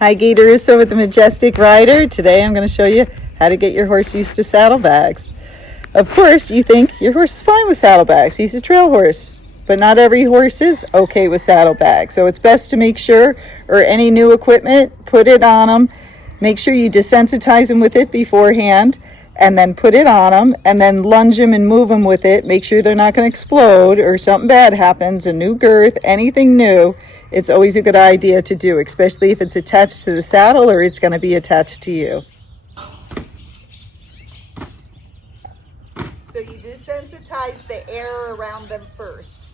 Hi, Gaye DeRusso with the Majestic Rider. Today I'm going to show you how to get your horse used to saddlebags. Of course, you think your horse is fine with saddlebags. He's a trail horse. But not every horse is okay with saddlebags. So it's best to make sure, or any new equipment, put it on them. Make sure you desensitize them with it beforehand, and then put it on them, and then lunge them and move them with it. Make sure they're not going to explode or something bad happens, a new girth, anything new. It's always a good idea to do, especially if it's attached to the saddle or it's going to be attached to you. So you desensitize the air around them first.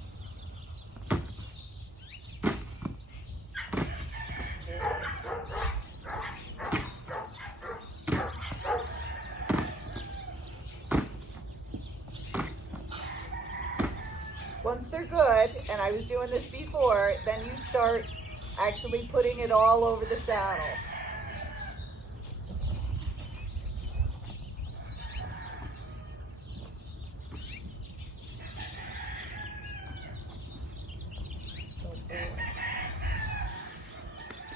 Once they're good, and I was doing this before, then you start actually putting it all over the saddle.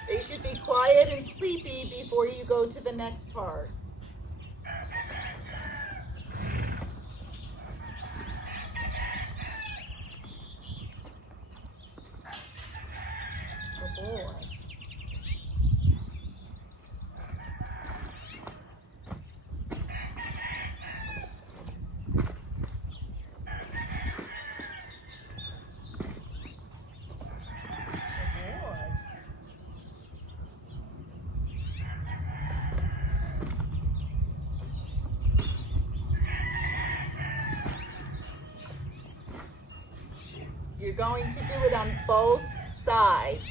They should be quiet and sleepy before you go to the next part. Oh boy. You're going to do it on both sides.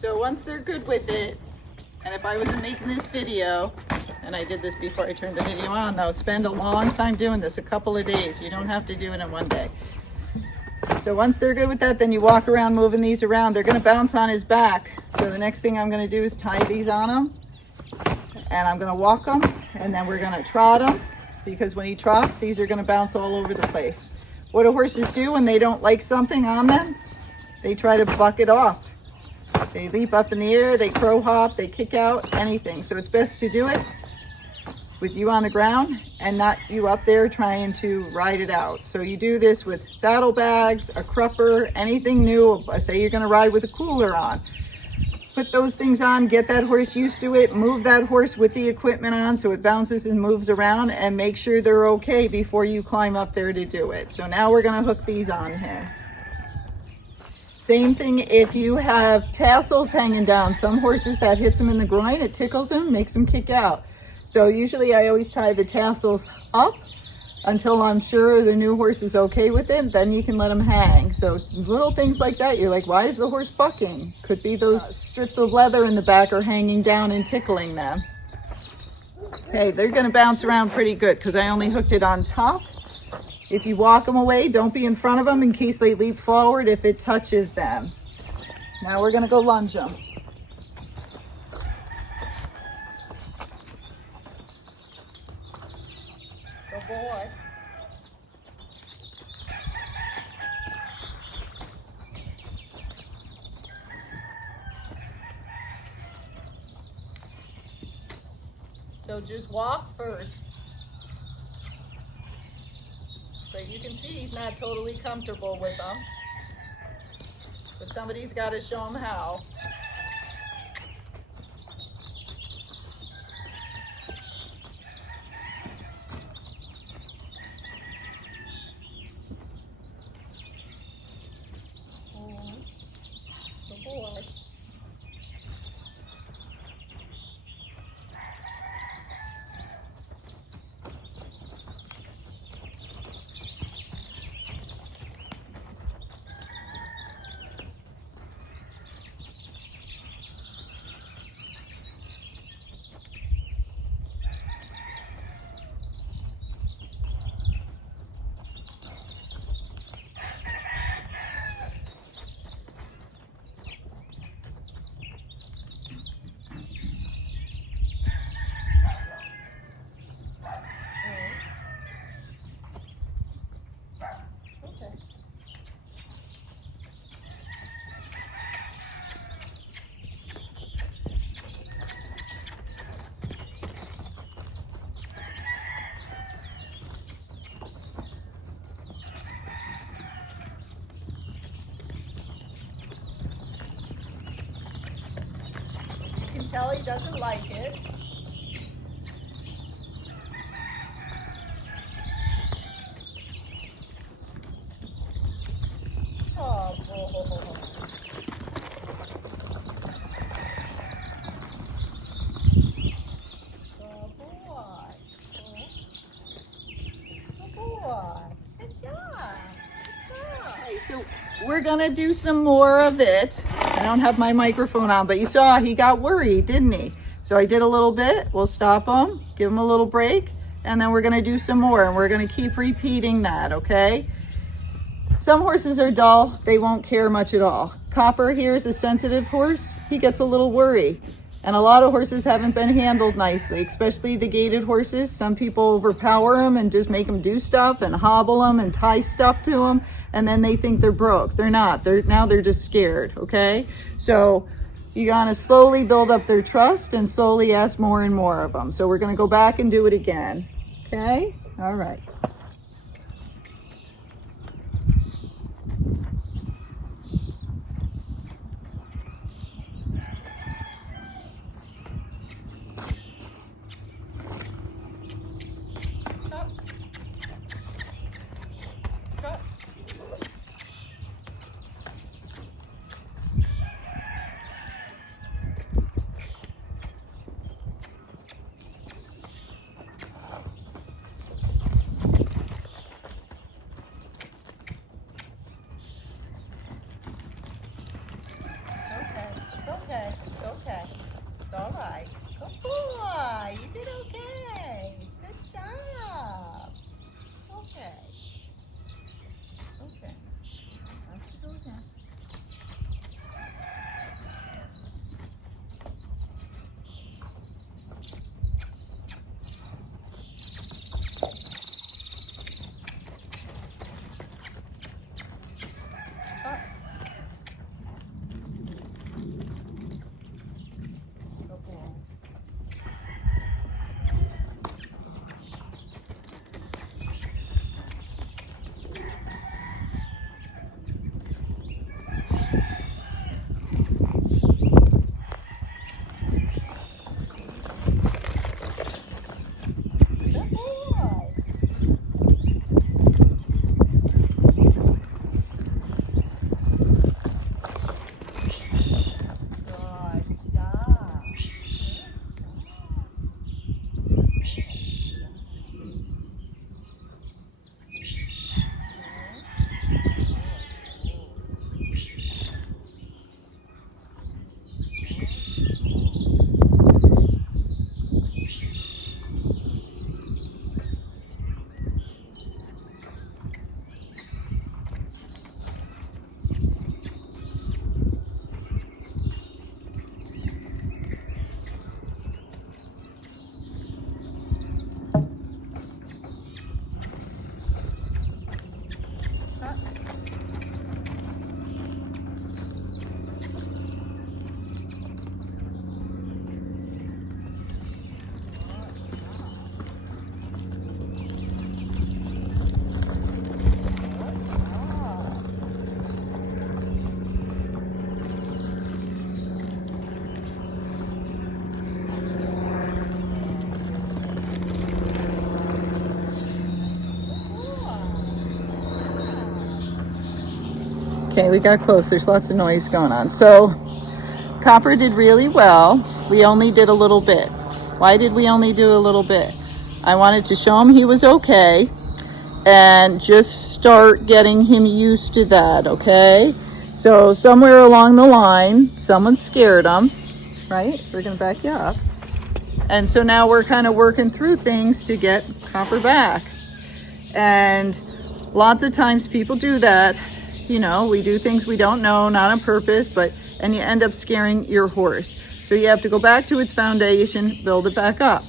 So once they're good with it, and if I wasn't making this video, and I did this before I turned the video on though, spend a long time doing this, a couple of days. You don't have to do it in one day. So once they're good with that, then you walk around moving these around. They're gonna bounce on his back. So the next thing I'm gonna do is tie these on him, and I'm gonna walk them, and then we're gonna trot him, because when he trots, these are gonna bounce all over the place. What do horses do when they don't like something on them? They try to buck it off. They leap up in the air, they crow hop, they kick out, anything. So it's best to do it with you on the ground and not you up there trying to ride it out. So you do this with saddlebags, a crupper, anything new. Say you're gonna ride with a cooler on. Put those things on, get that horse used to it, move that horse with the equipment on so it bounces and moves around, and make sure they're okay before you climb up there to do it. So now we're gonna hook these on him. Same thing if you have tassels hanging down. Some horses, that hits them in the groin, it tickles them, makes them kick out. So usually I always tie the tassels up until I'm sure the new horse is okay with it. Then you can let them hang. So little things like that, you're like, why is the horse bucking? Could be those strips of leather in the back are hanging down and tickling them. Okay, they're gonna bounce around pretty good because I only hooked it on top. If you walk them away, don't be in front of them in case they leap forward if it touches them. Now we're gonna go lunge them. Good boy. So just walk first. But you can see he's not totally comfortable with them. But somebody's got to show him how. Good boy. You can tell he doesn't like it. Oh, boy. Good boy. Good boy. Good job. Okay, so we're gonna do some more of it. I don't have my microphone on, but you saw he got worried, didn't he? So I did a little bit. We'll stop him, give him a little break, and then we're gonna do some more, and we're gonna keep repeating that, okay? Some horses are dull, they won't care much at all. Copper here is a sensitive horse. He gets a little worried. And a lot of horses haven't been handled nicely, especially the gaited horses. Some people overpower them and just make them do stuff and hobble them and tie stuff to them, and then they think they're broke. They're not. Now they're just scared, okay? So you gotta slowly build up their trust and slowly ask more and more of them. So we're gonna go back and do it again, okay? All right. Okay, it's okay. It's all right. Good boy. You did okay. Good job. Okay. Okay, we got close. There's lots of noise going on. So Copper did really well. We only did a little bit. Why did we only do a little bit? I wanted to show him he was okay and just start getting him used to that, okay? So somewhere along the line, someone scared him, right? We're gonna back you up. And so now we're kind of working through things to get Copper back. And lots of times people do that. You know, we do things we don't know, not on purpose, and you end up scaring your horse. So you have to go back to its foundation, build it back up.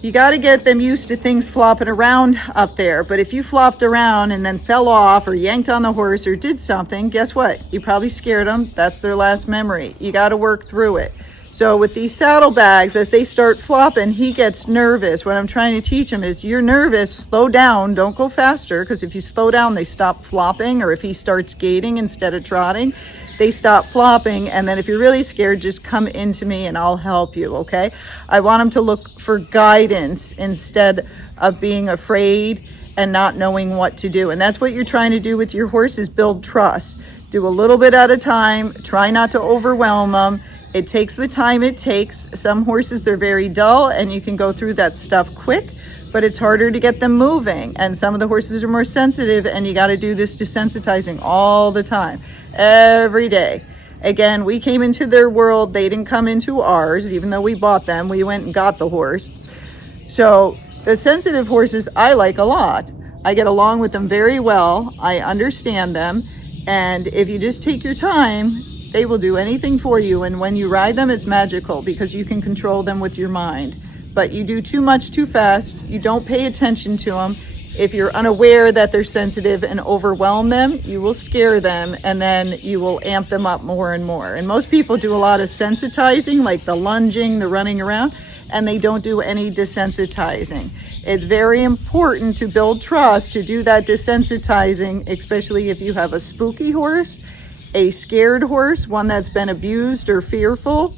You got to get them used to things flopping around up there. But if you flopped around and then fell off or yanked on the horse or did something, guess what? You probably scared them. That's their last memory. You got to work through it. So with these saddlebags, as they start flopping, he gets nervous. What I'm trying to teach him is, you're nervous, slow down, don't go faster, because if you slow down, they stop flopping. Or if he starts gaiting instead of trotting, they stop flopping. And then if you're really scared, just come into me and I'll help you, okay? I want him to look for guidance instead of being afraid and not knowing what to do. And that's what you're trying to do with your horse, is build trust. Do a little bit at a time. Try not to overwhelm them. It takes the time it takes. Some horses, they're very dull and you can go through that stuff quick, but it's harder to get them moving. And some of the horses are more sensitive, and you got to do this desensitizing all the time, every day. Again, we came into their world. They didn't come into ours, even though we bought them. We went and got the horse. So the sensitive horses I like a lot. I get along with them very well. I understand them. And if you just take your time, they will do anything for you. And when you ride them, it's magical because you can control them with your mind. But you do too much too fast. You don't pay attention to them. If you're unaware that they're sensitive and overwhelm them, you will scare them, and then you will amp them up more and more. And most people do a lot of sensitizing, like the lunging, the running around, and they don't do any desensitizing. It's very important to build trust, to do that desensitizing, especially if you have a spooky horse, a scared horse, one that's been abused or fearful.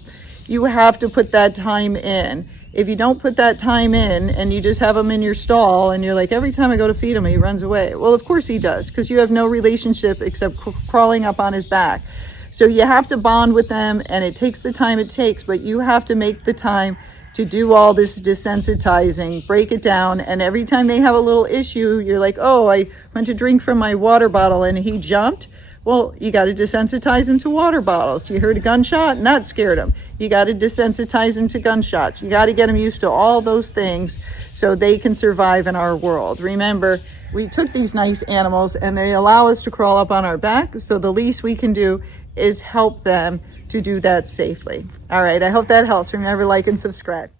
You have to put that time in. If you don't put that time in and you just have him in your stall and you're like, every time I go to feed him, he runs away. Well, of course he does, because you have no relationship except crawling up on his back. So you have to bond with them, and it takes the time it takes, but you have to make the time to do all this desensitizing, break it down. And every time they have a little issue, you're like, oh, I went to drink from my water bottle and he jumped. Well, you got to desensitize him to water bottles. You heard a gunshot, and that scared him. You got to desensitize him to gunshots. You got to get him used to all those things so they can survive in our world. Remember, we took these nice animals and they allow us to crawl up on our back. So the least we can do is help them to do that safely. All right, I hope that helps. Remember, like and subscribe.